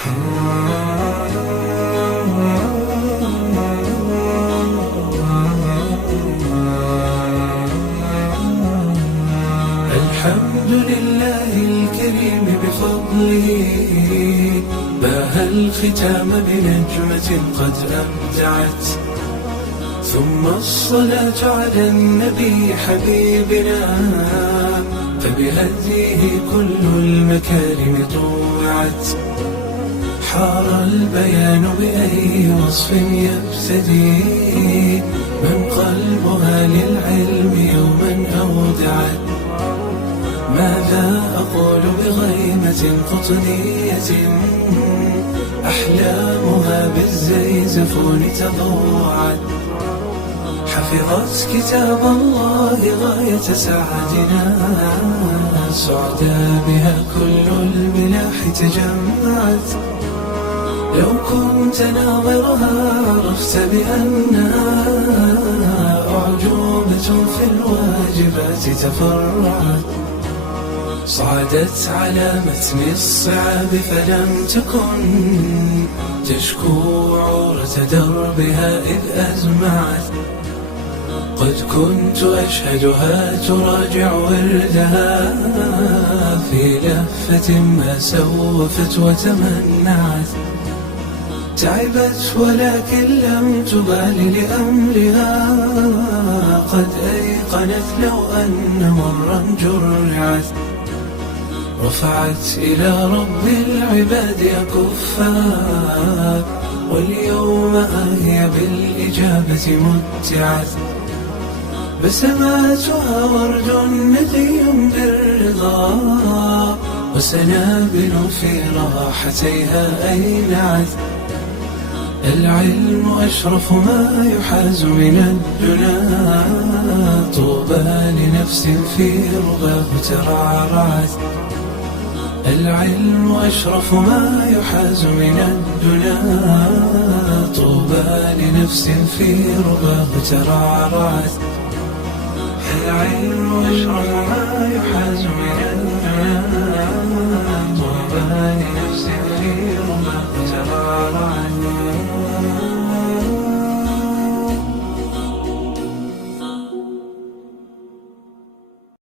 الحمد لله الكريم بفضله باهى الختام بنجمة قد أبدعت، ثم الصلاة على النبي حبيبنا فبهديه كل المكارم طوعت. حار البيان بأي وصف يبتدي من قلبها للعلم يوما أودعت. ماذا أقول بغيمة قطنية أحلامها بالزيزفون تضوعت. حفظت كتاب الله غاية سعدنا، سعدا بها كل الملاح تجمعت. لو كنت ناظرها عرفت بأنها أعجوبة في الواجبات تفرعت. صعدت على متن الصعاب فلم تكن تشكو عورة دربها إذ أزمعت. قد كنت أشهدها تراجع وردها في لهفة ما سوفت وتمنعت. تعبت ولكن لم تبال لأمرها، قد أيقنت لو أن مرا جرعت. رفعت إلى رب العباد أكفا، واليوم هي بالإجابة متعت. بسماتها ورد ندي بالرضا، وسنابل في راحتيها أينعت. العلم أشرف ما يحاز من الدنا، طوبى لنفس في رباه ترعرعت. العلم أشرف ما يحاز من الدنا، طوبى لنفس في رباه ترعرعت. العلم أشرف ما يحاز من الدنا، طوبى لنفس في رباه ترعرعت.